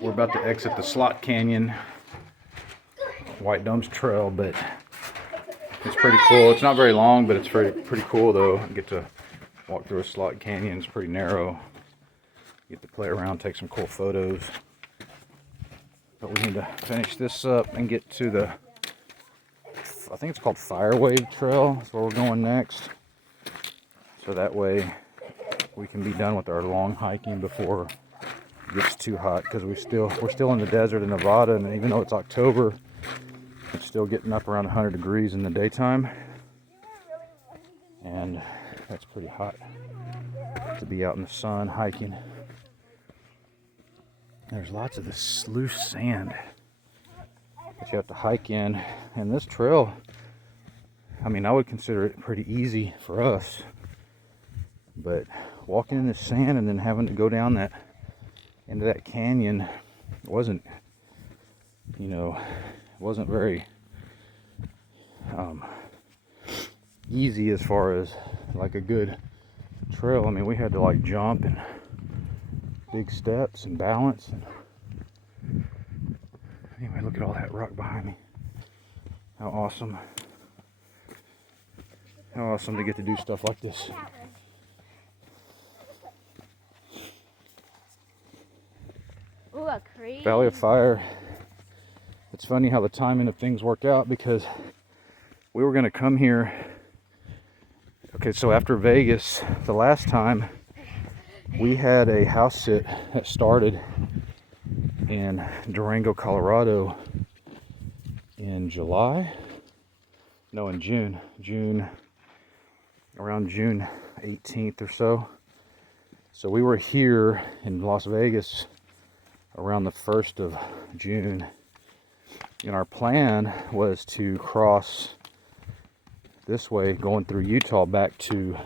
We're about to exit the Slot Canyon White Domes Trail, but it's pretty cool. It's not very long, but it's pretty cool though. I get to walk through a slot canyon. It's pretty narrow. Get to play around, take some cool photos. But we need to finish this up and get to the, I think it's called Firewave Trail. That's where we're going next. So that way we can be done with our long hiking before it gets too hot, because we're still in the desert in Nevada, and even though it's October, it's still getting up around 100 degrees in the daytime, and that's pretty hot to be out in the sun hiking. There's lots of this loose sand that you have to hike in, and this trail, I mean, I would consider it pretty easy for us, but walking in the sand and then having to go down that into that canyon wasn't, you know, wasn't very easy as far as like a good trail. I mean, we had to like jump and big steps and balance. And anyway, look at all that rock behind me. How awesome. How awesome to get to do stuff like this. Ooh, a crazy. Valley of Fire. It's funny how the timing of things work out, because we were going to come here. Okay, so after Vegas, the last time, we had a house sit that started in Durango, Colorado in July. No, in June, around June 18th or so. So we were here in Las Vegas around the 1st of June. And our plan was to cross this way, going through Utah back to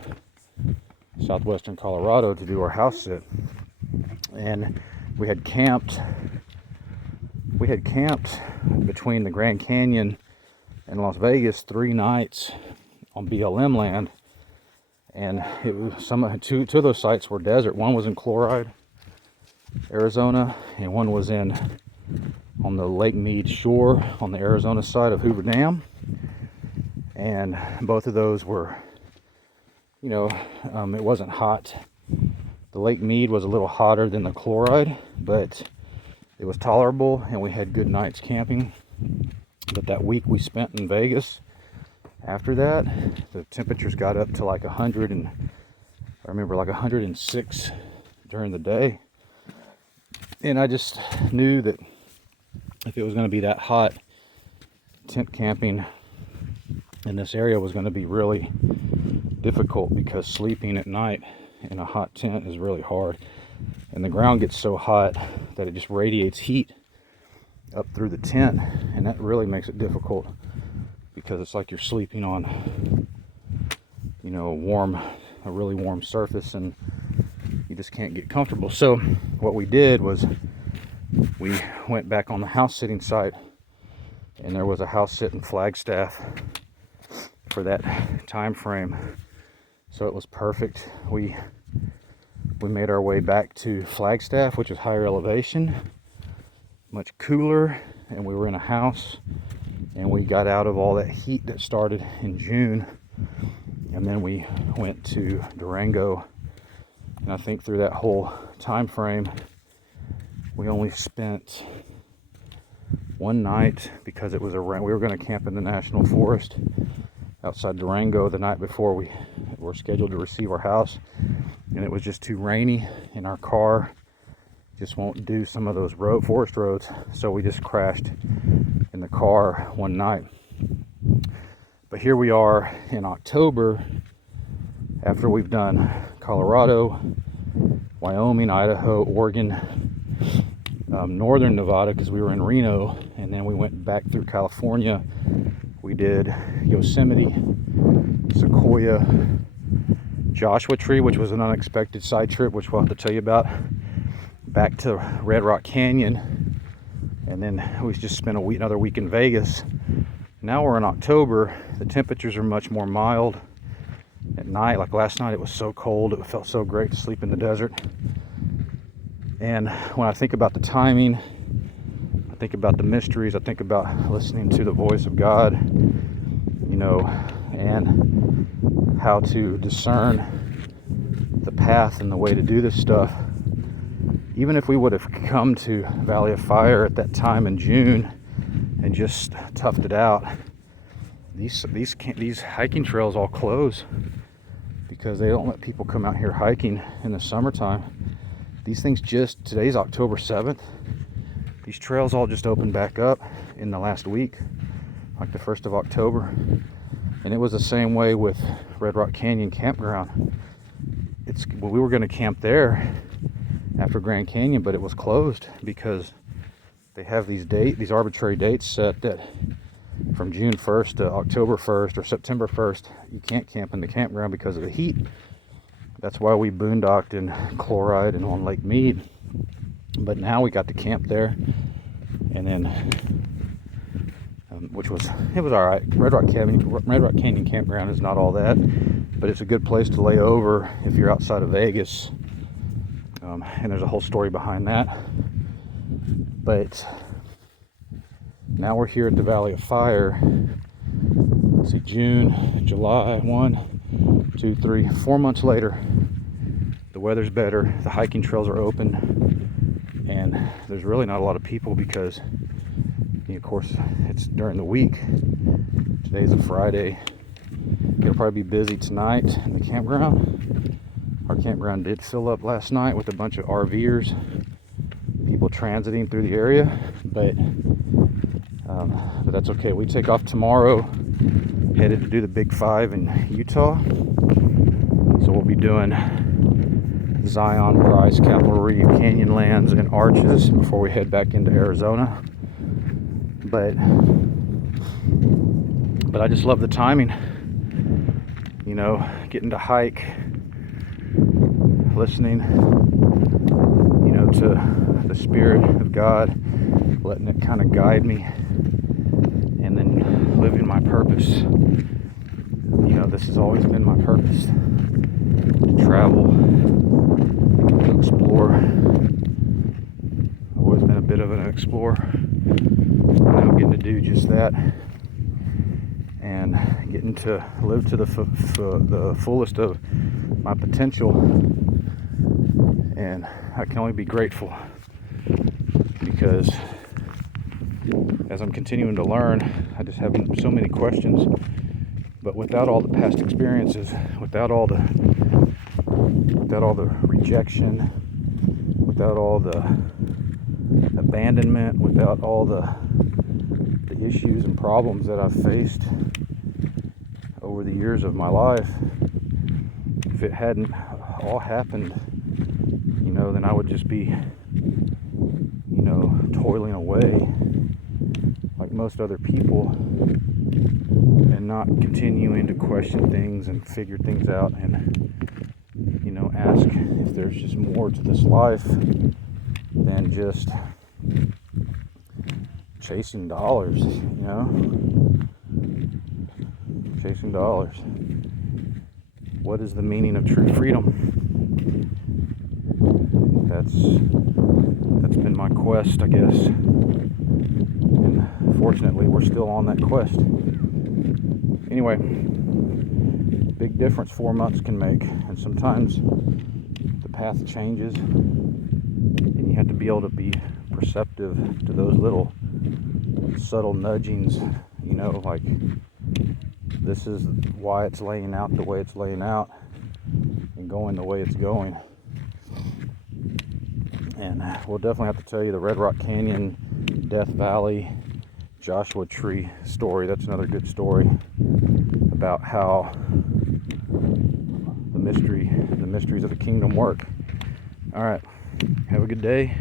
southwestern Colorado to do our house sit. And we had camped between the Grand Canyon and Las Vegas 3 nights on BLM land. And it was two of those sites were desert. One was in Chloride, Arizona, and one was on the Lake Mead shore on the Arizona side of Hoover Dam. And both of those were, you know, it wasn't hot. The Lake Mead was a little hotter than the Chloride, but it was tolerable, and we had good nights camping. But that week we spent in Vegas, after that, the temperatures got up to like 100, and I remember like 106 during the day. And I just knew that if it was going to be that hot, tent camping in this area was going to be really difficult, because sleeping at night in a hot tent is really hard. And the ground gets so hot that it just radiates heat up through the tent, and that really makes it difficult, because it's like you're sleeping on, you know, a really warm surface, and you just can't get comfortable. So what we did was we went back on the house sitting site, and there was a house sit in Flagstaff for that time frame, so it was perfect. We made our way back to Flagstaff, which is higher elevation, much cooler, and we were in a house, and we got out of all that heat that started in June. And then we went to Durango, and I think through that whole time frame we only spent one night, because it was we were going to camp in the National Forest outside Durango the night before we were scheduled to receive our house, and it was just too rainy, and our car just won't do some of those forest roads, so we just crashed in the car one night. But here we are in October, after we've done Colorado, Wyoming, Idaho, Oregon, northern Nevada, because we were in Reno, and then we went back through California. We did Yosemite, Sequoia, Joshua Tree, which was an unexpected side trip, which we'll have to tell you about, back to Red Rock Canyon, and then we just spent another week in Vegas. Now we're in October. The temperatures are much more mild at night. Like last night, it was so cold, it felt so great to sleep in the desert. And when I think about the timing, I think about the mysteries, I think about listening to the voice of God, you know, and how to discern the path and the way to do this stuff. Even if we would have come to Valley of Fire at that time in June and just toughed it out, these hiking trails all close because they don't let people come out here hiking in the summertime. These things today's October 7th. These trails all just opened back up in the last week, like the 1st of October. And it was the same way with Red Rock Canyon Campground. We were going to camp there after Grand Canyon, but it was closed because they have these arbitrary dates set that from June 1st to October 1st or September 1st, you can't camp in the campground because of the heat. That's why we boondocked in Chloride and on Lake Mead. But now we got to camp there, and then it was all right. Red Rock Canyon Campground is not all that, but it's a good place to lay over if you're outside of Vegas. And there's a whole story behind that. But now we're here at the Valley of Fire. Let's see, June, July, 1, 2, 3, 4 months later. The weather's better, the hiking trails are open, and there's really not a lot of people because, of course, it's during the week. Today's a Friday. It'll probably be busy tonight in the campground. Our campground did fill up last night with a bunch of RVers, people transiting through the area, but that's okay. We take off tomorrow, headed to do the Big 5 in Utah. So we'll be doing Zion, Bryce, Capitol Reef, Canyonlands, and Arches before we head back into Arizona. But I just love the timing, you know, getting to hike, listening, you know, to the Spirit of God, letting it kind of guide me, and then living my purpose. You know, this has always been my purpose, to travel, to explore. I've always been a bit of an explorer. Now I'm getting to do just that, and getting to live to the fullest of my potential. And I can only be grateful because as I'm continuing to learn, I just have so many questions. But without all the past experiences, without all the rejection, without all the abandonment, without all the issues and problems that I've faced over the years of my life, if it hadn't all happened, you know, then I would just be, you know, toiling away like most other people and not continuing to question things and figure things out and, you know, ask if there's just more to this life than just chasing dollars, you know? Chasing dollars. What is the meaning of true freedom? That's been my quest, I guess. And fortunately, we're still on that quest. Anyway, big difference 4 months can make. And sometimes the path changes, and you have to be able to be perceptive to those little subtle nudgings, you know, like this is why it's laying out the way it's laying out and going the way it's going. And we'll definitely have to tell you the Red Rock Canyon, Death Valley, Joshua Tree story. That's another good story about how the mysteries of the kingdom work. All right, have a good day.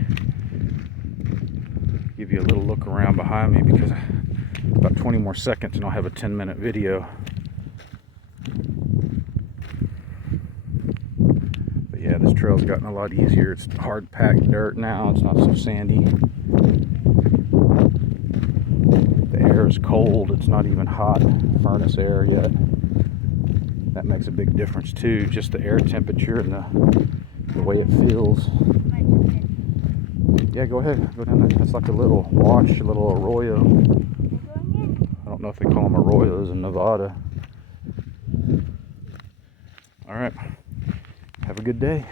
Give you a little look around behind me because about 20 more seconds and I'll have a 10-minute video. But yeah, this trail's gotten a lot easier. It's hard packed dirt now. It's not so sandy. The air is cold. It's not even hot furnace air yet. That makes a big difference too. Just the air temperature and the way it feels. Yeah, go ahead. Go down there. It's like a little wash, a little arroyo. Can I go in here? I don't know if they call them arroyos in Nevada. All right. Have a good day.